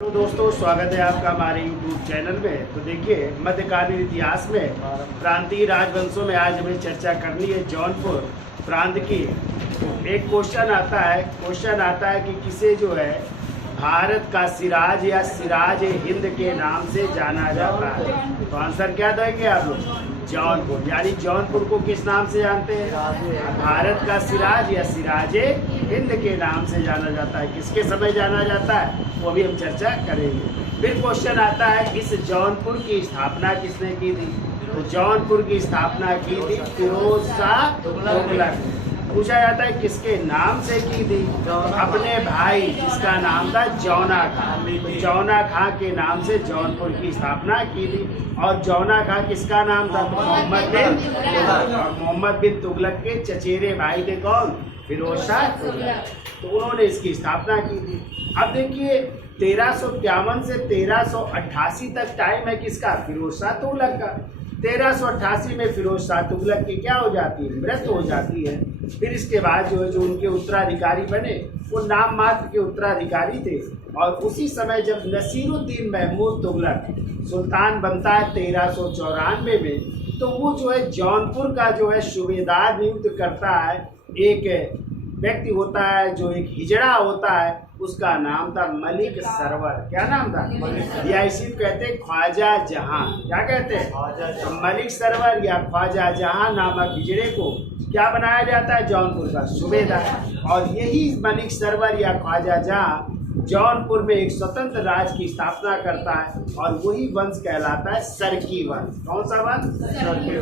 तो दोस्तों, स्वागत है आपका हमारे YouTube चैनल में। तो देखिए, मध्यकालीन इतिहास में प्रांतीय राजवंशों में आज हमें चर्चा करनी है जौनपुर प्रांत की। तो एक क्वेश्चन आता है कि किसे जो है भारत का सिराज या सिराज हिंद के नाम से जाना जाता है। तो आंसर क्या देंगे आप लोग? जौनपुर। यानी जौनपुर को किस नाम से जानते हैं? भारत का सिराज या सिराज हिंद के नाम से जाना जाता है। किसके समय जाना जाता है वो भी हम चर्चा करेंगे। फिर क्वेश्चन आता है, इस जौनपुर की स्थापना किसने की थी? तो जौनपुर की स्थापना की थी फिरोज शाह तुगलक। पूछा जाता है किसके नाम से की थी? अपने भाई जिसका नाम था जौना खां। तो जौना खां के नाम से जौनपुर की स्थापना की थी। और जौना खां किसका नाम था? तो मोहम्मद बिन तुगलक। और मोहम्मद बिन तुगलक के चचेरे भाई थे कौन? फिरोज शाह तुगलक। तो उन्होंने इसकी स्थापना की थी। अब देखिए, 1351 से 1388 तक टाइम है किसका? फिरोज शाह तुगलक का। 1388 में फिरोज शाह तुगलक की क्या हो जाती है? मृत्यु हो जाती है। फिर इसके बाद जो उनके उत्तराधिकारी बने वो नाम मात्र के उत्तराधिकारी थे। और उसी समय जब नसीरुद्दीन महमूद तुगलक सुल्तान बनता है 1394 में, तो वो जो है जौनपुर का जो है सूबेदार नियुक्त करता है। एक व्यक्ति होता है जो एक हिजड़ा होता है, उसका नाम था मलिक सरवर। क्या नाम था? या इसी कहते हैं ख्वाजा जहां। क्या कहते हैं? तो मलिक सरवर या ख्वाजा जहां नामक हिजड़े को क्या बनाया जाता है? जौनपुर का सूबेदार। और यही मलिक सरवर या ख्वाजा जहां जौनपुर में एक स्वतंत्र राज्य की स्थापना करता है। और वही वंश कहलाता है सरकी वंश। कौन सा वंश?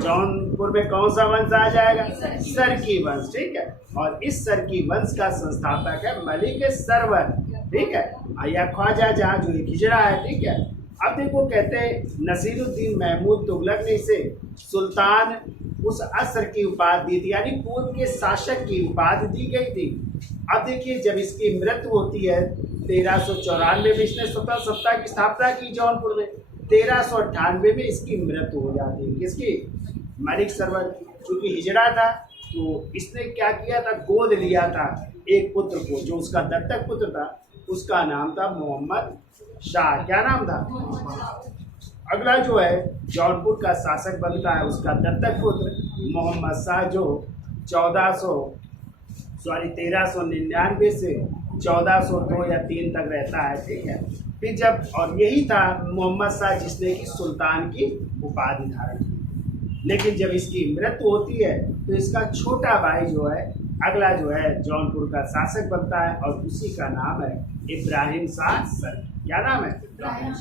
जौनपुर में कौन सा वंश आ जाएगा? सरकी वंश। ठीक है। और इस सरकी वंश का संस्थापक है मलिक सरवर। ठीक है। या ख्वाजा जहां जो एक हिजड़ा है। ठीक है। अब देखो, कहते हैं नसीरुद्दीन महमूद तुगलक ने इसे सुल्तान उस असर की उपाधि दी थी, यानी पूर्व के शासक की उपाधि दी गई थी। अब देखिए, जब इसकी मृत्यु होती है 1394 में, इसने स्वतंत्र सत्ता की स्थापना की जौनपुर में। 1398 में इसकी मृत्यु हो जाती है। किसकी? मलिक सरवर की। चूंकि हिजड़ा था तो इसने क्या किया था? गोद लिया था एक पुत्र को, जो उसका दत्तक पुत्र था। उसका नाम था मोहम्मद शाह। क्या नाम था? अगला जो है जौनपुर का शासक बनता है उसका दत्तक पुत्र मोहम्मद शाह, जो 1399 से 1402 या 3 तक रहता है। ठीक है। फिर जब, और यही था मोहम्मद शाह जिसने कि सुल्तान की उपाधि धारण की। लेकिन जब इसकी मृत्यु होती है तो इसका छोटा भाई जो है अगला जो है जौनपुर का शासक बनता है, और उसी का नाम है इब्राहिम शाह सरकी। क्या नाम है?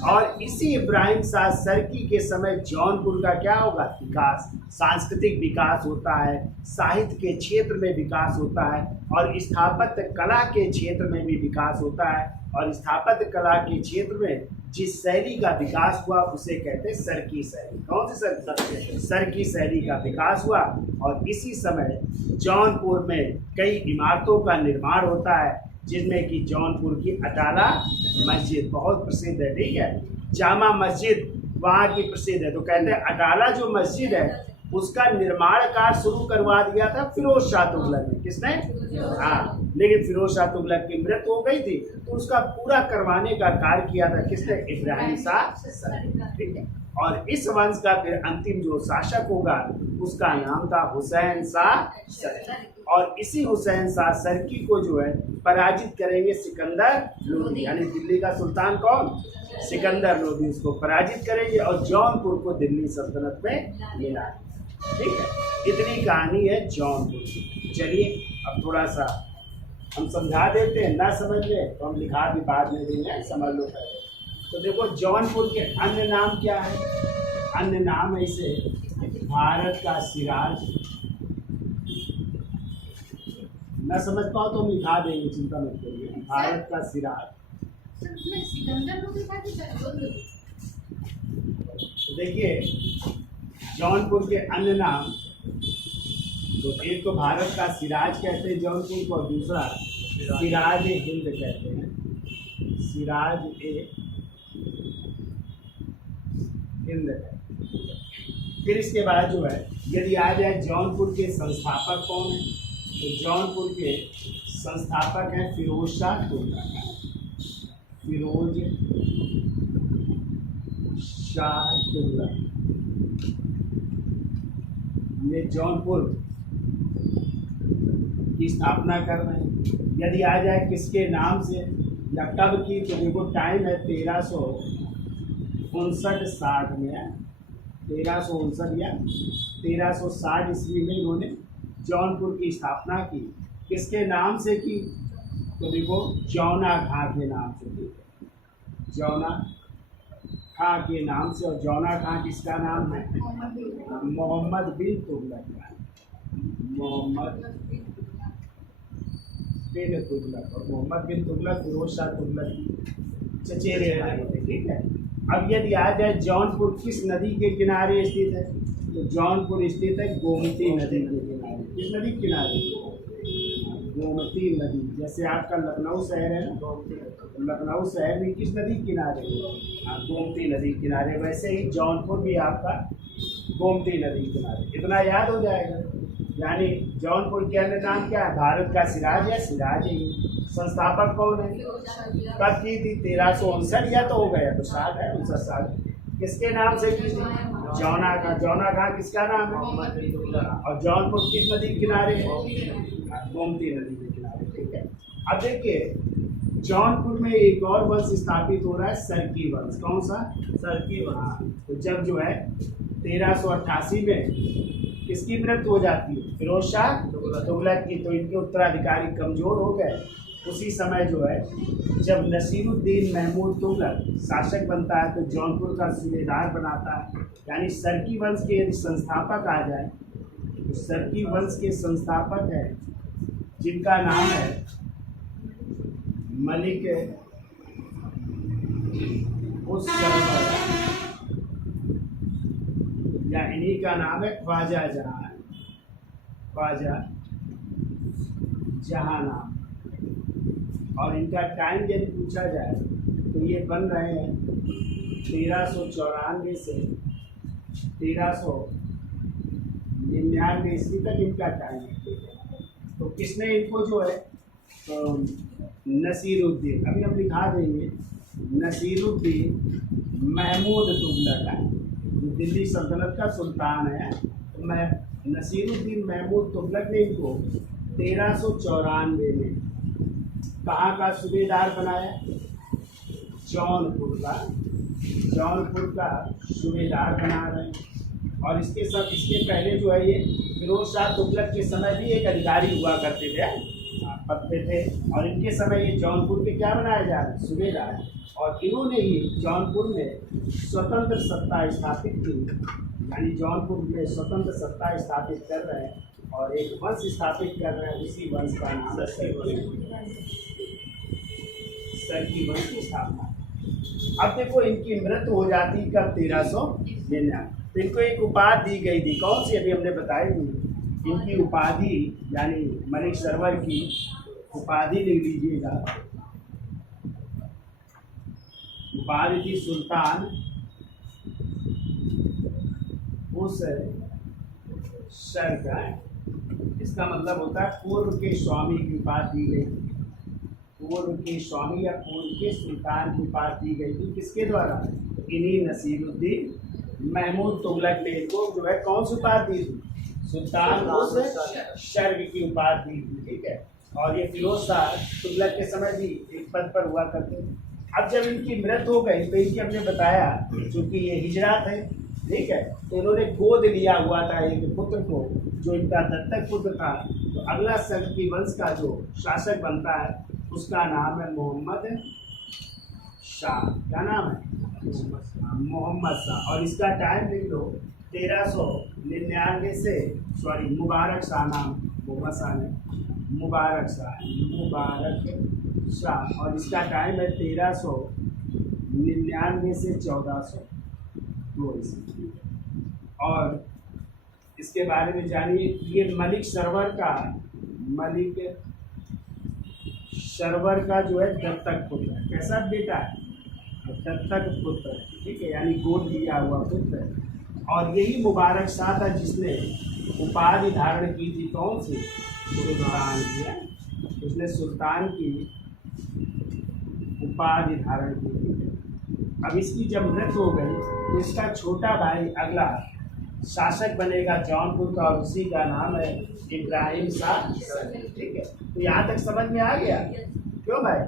और इसी इब्राहिम शाह सरकी के समय जौनपुर का क्या होगा? विकास, सांस्कृतिक विकास होता है, साहित्य के क्षेत्र में विकास होता है, और स्थापत्य कला के क्षेत्र में भी विकास होता है। और स्थापत्य कला के क्षेत्र में जिस शैली का विकास हुआ उसे कहते हैं सरकी शैली। कौन सी शैली? सरकी शैली का विकास हुआ। और इसी समय जौनपुर में कई इमारतों का निर्माण होता है, जिसमें कि जौनपुर की अटाला मस्जिद बहुत प्रसिद्ध है। ठीक है। जामा मस्जिद वहाँ की प्रसिद्ध है। तो कहते हैं अटाला जो मस्जिद है उसका निर्माण कार्य शुरू करवा दिया था फिरोज शाह तुगलक ने। किसने? हाँ। लेकिन फिरोज शाह तुगलक की मृत्यु हो गई थी तो उसका पूरा करवाने का कार्य किया था किसने? इब्राहिम शाह सरकी। ठीक है। और इस वंश का फिर अंतिम जो शासक होगा उसका नाम था हुसैन शाह सरकी। और इसी हुसैन शाह सरकी को जो है पराजित करेंगे सिकंदर लोदी। यानी दिल्ली का सुल्तान कौन? सिकंदर लोदी। उसको पराजित करेंगे और जौनपुर को दिल्ली सल्तनत में मिला। ठीक है। इतनी कहानी है जौनपुर की। चलिए, अब थोड़ा सा हम समझा देते हैं। ना समझ ले तो हम लिखा भी बाद में देंगे, समझ लो पहले। तो देखो, जौनपुर के अन्य नाम क्या है? अन्य नाम है इसे भारत का सिराज। न समझ पाओ तो हम लिखा देंगे, चिंता मत करिए। भारत का सिराज। तो देखिए, जौनपुर के अन्य नाम, तो एक तो भारत का सिराज कहते हैं जौनपुर को, और दूसरा सिराज ए हिंद कहते हैं। सिराज ए हिंद है। फिर इसके बाद जो है, यदि आ जाए जौनपुर के संस्थापक कौन है, तो जौनपुर के संस्थापक हैं फिरोज शाह तुगलक। फिरोज शाह तुगलक, ये जौनपुर की स्थापना कर रहे हैं। यदि आ जाए किसके नाम से या कब की, तो देखो टाइम है 1359-60 में है, 1359 या 1360 ईस्वी में इन्होंने जौनपुर की स्थापना की। किसके नाम से की, तो देखो जौना खां के नाम से की, जौना खां के नाम से। और जौना खां किसका नाम है, मोहम्मद बिन तुगलक का, मोहम्मद बिन तुगलक। और मोहम्मद बिन तुगलक फिरोज शाह तुगलक की चचेरे भाई थे, ठीक है। अब यदि आ जाए जौनपुर किस नदी के किनारे स्थित है, तो जौनपुर स्थित है गोमती नदी के किनारे। किस नदी के किनारे, गोमती नदी। जैसे आपका लखनऊ शहर है ना, लखनऊ शहर में किस नदी किनारे, गोमती नदी किनारे, वैसे ही जौनपुर भी आपका गोमती नदी किनारे। इतना याद हो जाएगा। यानी जौनपुर के अन्य नाम क्या है, भारत का सिराज है, सिराज ही। संस्थापक कौन है, कब की थी, 1359 या तो हो गया तो 60 है, 59 साल। किसके नाम से की थी, जौना का। जौना का किसका नाम है, और जौनपुर किस नदी के किनारे है, गोमती नदी के किनारे, ठीक है। अब देखिए जौनपुर में एक और वंश स्थापित हो रहा है, सरकी वंश। कौन सा, सरकी वंश। तो जब जो है 1388 में किसकी मृत्यु हो जाती है, फिरोज शाह तुगलक की, तो इनके उत्तराधिकारी कमजोर हो गए। उसी समय जो है जब नसीरुद्दीन महमूद तुगलक शासक बनता है, तो जौनपुर का सूबेदार बनाता है। यानी सरकी वंश के यदि संस्थापक आ जाए, तो सरकी वंश के संस्थापक है जिनका नाम है मलिक उस सरवर, या इन्हीं का नाम है ख्वाजा जहां, ख्वाजा जहां नाम। और इनका टाइम यदि पूछा जाए तो ये बन रहे हैं 1394 से 1399 ईस्वी तक इनका टाइम है। तो किसने इनको जो है नसीरुद्दीन, अभी हम लिखा देंगे, नसीरुद्दीन महमूद तुगलक है, जो दिल्ली सल्तनत का सुल्तान है। तो मैं नसीरुद्दीन महमूद तुगलक ने इनको 1394 में कहाँ का सूबेदार बनाया, जौनपुर का, जौनपुर का सूबेदार बना रहे हैं। और इसके साथ इसके पहले जो है ये फिरोज शाह तुगलक के समय भी एक अधिकारी हुआ करते थे, पद पे थे। और इनके समय ये जौनपुर के क्या बनाया जा रहा है, सूबेदार। और इन्होंने ही जौनपुर में स्वतंत्र सत्ता स्थापित की, यानी जौनपुर में स्वतंत्र सत्ता स्थापित कर रहे हैं और एक वंश स्थापित कर रहे हैं। उसी वंश का नाम है सरकी वंश की स्थापना। अब देखो इनकी मृत्यु हो जाती कब, 1399। तो इनको एक उपाधि दी गई थी, कौन सी, अभी हमने बताई थी। इनकी उपाधि यानी मलिक सरवर की उपाधि लिख लीजिएगा, उपाधि थी सुल्तान उस शर। इसका मतलब होता है पूर्व के स्वामी की उपाधि दी गई, पूर्व के स्वामी या पूर्व के सुल्तान की उपाधि दी गई थी। किसके द्वारा, इन्हीं नसीरुद्दीन महमूद तुगलक ने इनको जो है कौन सी उपाधि दी थी, सुल्तान उस शर्ग की उपाधि दी थी, ठीक है। और ये फिरोज शाह तुगलक के समय भी एक पद पर हुआ करते थे। अब जब इनकी मृत्यु हो गई तो इनकी हमने बताया चूंकि ये हिजरा थे, ठीक है, तो इन्होंने गोद लिया हुआ था एक पुत्र को, जो इनका दत्तक पुत्र था। तो अगला सरकी वंश का जो शासक बनता है उसका नाम है मोहम्मद शाह। क्या नाम है, मोहम्मद शाह। और इसका टाइम लिख लो 1399 से, सॉरी मुबारक शाह नाम, मोहम्मद शाह ने मुबारक शाह, मुबारक शाह। और इसका टाइम है 1399 से 1402 ईस्वी। और इसके बारे में जानिए, ये मलिक सरवर का, मलिक सरवर का जो है दत्तक पुत्र है। कैसा बेटा है, दत्तक पुत्र, ठीक है, यानी गोद लिया हुआ पुत्र। और यही मुबारक शाह था जिसने उपाधि धारण की थी, कौन सी, सुल्तान की। उसने सुल्तान की उपाधि धारण की थी। अब इसकी जब मृत्यु हो गई तो इसका छोटा भाई अगला शासक बनेगा जौनपुर का, और उसी का नाम है इब्राहिम शाह। ठीक है, तो यहाँ तक समझ में आ गया क्यों भाई?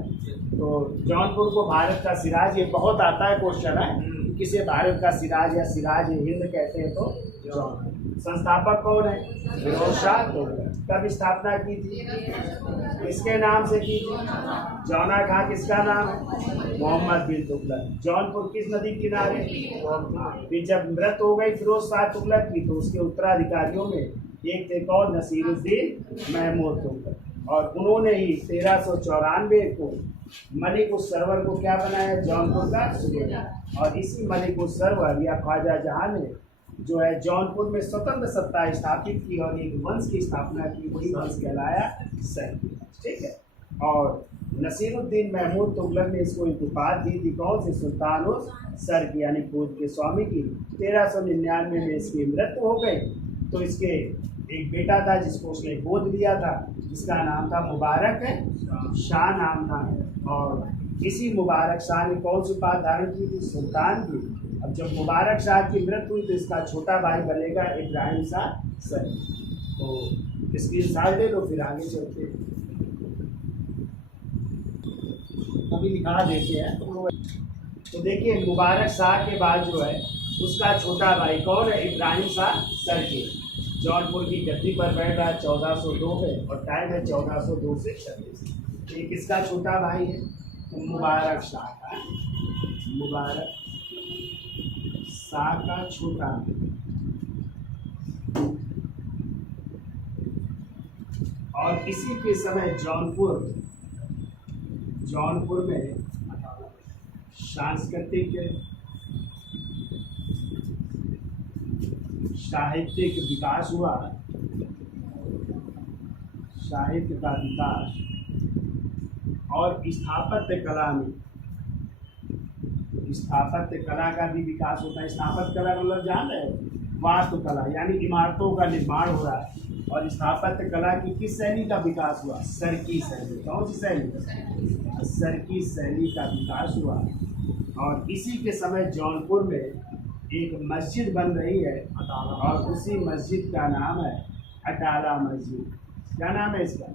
तो जौनपुर को भारत का सिराज, ये बहुत आता है क्वेश्चन है, किसे भारत का सिराज या सिराज हिंद कहते हैं, तो जौनपुर। संस्थापक कौन है? फिरोज शाह तुगलक। कब स्थापना की थी? किसके नाम से की थी? जौना खां किसका नाम है? मोहम्मद बिन तुगलक। जौनपुर किस नदी किनारे? फिर जब मृत्यु हो गई फिरोज शाह तुगलक की, तो उसके उत्तराधिकारियों में एक थे कौन? नसीरुद्दीन महमूद तुगलक। और उन्होंने ही 1394 को मलिक उस सरवर को क्या बनाया? जौनपुर का सूबेदार। और इसी मलिक उस सरवर या ख्वाजा जहां ने जो है जौनपुर में स्वतंत्र सत्ता स्थापित की और एक वंश की स्थापना की, वही वंश कहलाया सरकी। ठीक है, और नसीरुद्दीन महमूद तुगलक ने इसको एक उपाधि दी थी, कौन से? सुल्तान उस सरकी यानी पूर्व के स्वामी की। 1399 में इसकी मृत्यु हो गई। तो इसके एक बेटा था जिसको उसने गोद लिया था, जिसका नाम था मुबारक शाह नाम था। और इसी मुबारक शाह ने कौन सी उपाधि धारण की थी? सुल्तान की। अब जब मुबारक शाह की मृत्यु हुई तो इसका छोटा भाई बनेगा इब्राहिम शाह सरकी। तो स्क्रीन शॉट दे दो, फिर आगे चलते हैं। अभी दिखा देते हैं तो देखिए, मुबारक शाह के बाद जो है उसका छोटा भाई कौन है? इब्राहिम शाह सरकी। जौनपुर की गद्दी पर बैठ रहा है 1402 में, और टाइम है 1402 से 26। ये किसका छोटा भाई है? तो मुबारक शाह का, मुबारक शाह का छोटा। और इसी के समय जौनपुर में सांस्कृतिक साहित्यिक विकास हुआ, साहित्य का विकास, और स्थापत्य कला का भी विकास होता है। स्थापत्य कला मतलब जान रहे हैं? वास्तुकला, यानी इमारतों का निर्माण हो रहा है। और स्थापत्य कला की किस शैली का विकास हुआ? सरकी शैली। कौन सी शैली? सरकी शैली का विकास हुआ। और इसी के समय जौनपुर में एक मस्जिद बन रही है, और उसी मस्जिद का नाम है अटाला मस्जिद। क्या नाम है इसका?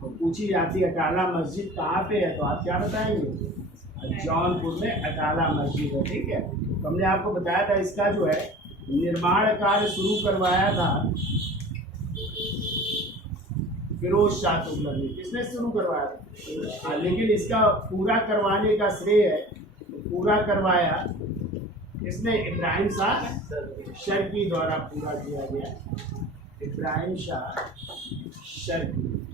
तो पूछी जाती है अटाला मस्जिद कहाँ पे है, तो आप क्या बताएंगे? जौनपुर में अटाला मस्जिद है। ठीक है, तो हमने आपको बताया था इसका जो है निर्माण कार्य शुरू करवाया था फिरोज शाह तुगलक ने। किसने शुरू करवाया था? लेकिन इसका पूरा करवाने का श्रेय है, पूरा करवाया इसने इब्राहिम शाह सरकी द्वारा पूरा किया गया। इब्राहिम शाह सरकी।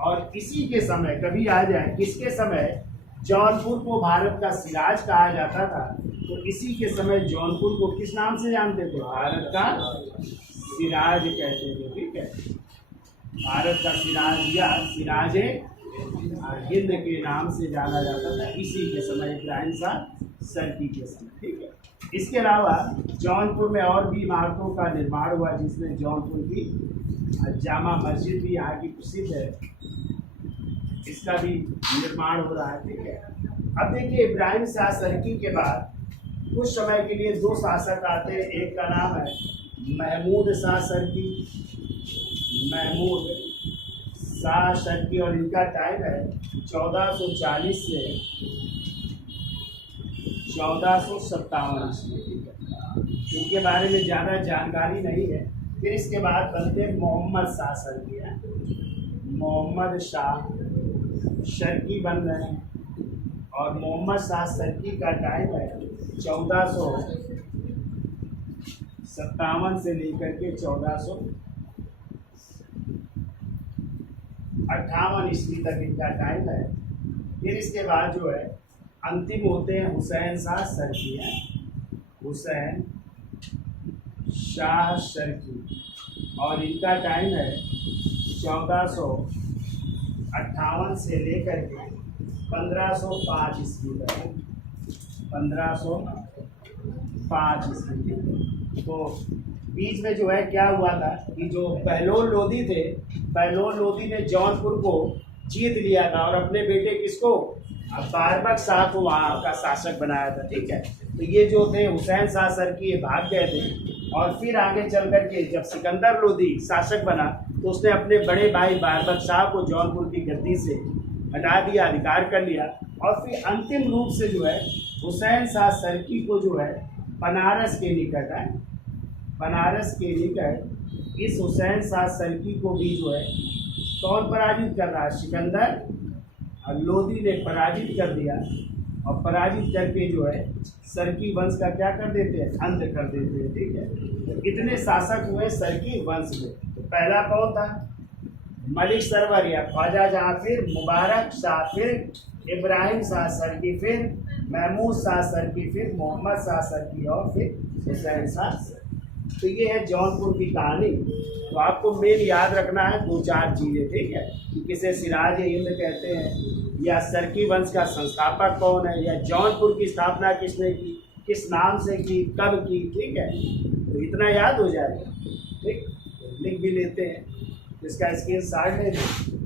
और इसी के समय कभी आ जाए किसके समय जौनपुर को भारत का सिराज कहा जाता था, तो इसी के समय जौनपुर को किस नाम से जानते थे? भारत का सिराज कहते थे। ठीक है, भारत का सिराज या सिराज हिंद के नाम से जाना जाता था इसी के समय, इब्राहिम शाह सरकी के समय। ठीक है, इसके अलावा जौनपुर में और भी इमारतों का निर्माण हुआ, जिसमें जौनपुर की जामा मस्जिद भी यहाँ की प्रसिद्ध है, इसका भी निर्माण हो रहा है। ठीक है, अब देखिए इब्राहिम शाह सरकी के बाद कुछ समय के लिए दो शासक आते हैं। एक का नाम है महमूद शाह सरकी, महमूद शाह सरकी, और इनका टाइम है 1440 से 1457 ईस्वी। इनके बारे में ज़्यादा जानकारी नहीं है। फिर इसके बाद बनते मोहम्मद शाह सरकी है, मोहम्मद शाह सरकी बन रहे हैं। और मोहम्मद शाह सरकी का टाइम है 1457 से लेकर के 1458 ईस्वी तक इनका टाइम है। फिर इसके बाद जो है अंतिम होते हैं हुसैन शाह सरकी है, हुसैन शाह सरकी, और इनका टाइम है 1458 से लेकर के 1505 ईस्वी तक, 1505 ईस्वी। तो बीच में जो है क्या हुआ था कि जो बहलोल लोधी थे, बहलोल लोधी ने जौनपुर को जीत लिया था और अपने बेटे किसको? अब बारबक शाह को वहाँ का शासक बनाया था, ठीक है। तो ये जो थे हुसैन शाह सरकी, ये भाग गए थे और फिर आगे चल करके जब सिकंदर लोदी शासक बना तो उसने अपने बड़े भाई बारबक शाह को जौनपुर की गद्दी से हटा दिया, अधिकार कर लिया। और फिर अंतिम रूप से जो है हुसैन शाह सरकी को जो है बनारस के निकट है, बनारस के निकट इस हुसैन शाह सरकी को भी जो है कौन पराजित कर रहा है, सिकंदर और लोदी ने पराजित कर दिया। और पराजित करके जो है सरकी वंश का क्या कर देते हैं, अंत कर देते हैं, ठीक है। तो इतने शासक हुए सरकी वंश में। तो पहला कौन था, मलिक सरवर या ख्वाजा जहाँ, फिर मुबारक शाह, फिर इब्राहिम शाह सरकी, फिर महमूद शाह सरकी, फिर मोहम्मद शाह सरकी और फिर हुसैन शाह सरकी। तो ये है जौनपुर की कहानी। तो आपको मेन याद रखना है 2-4 चीज़ें, ठीक है, कि किसे सिराज हिंद कहते हैं, या सरकी वंश का संस्थापक कौन है, या जौनपुर की स्थापना किसने की, किस नाम से की, कब की, ठीक है। तो इतना याद हो जाएगा, ठीक। लिख भी लेते हैं, इसका स्क्रीन शॉट ले लें।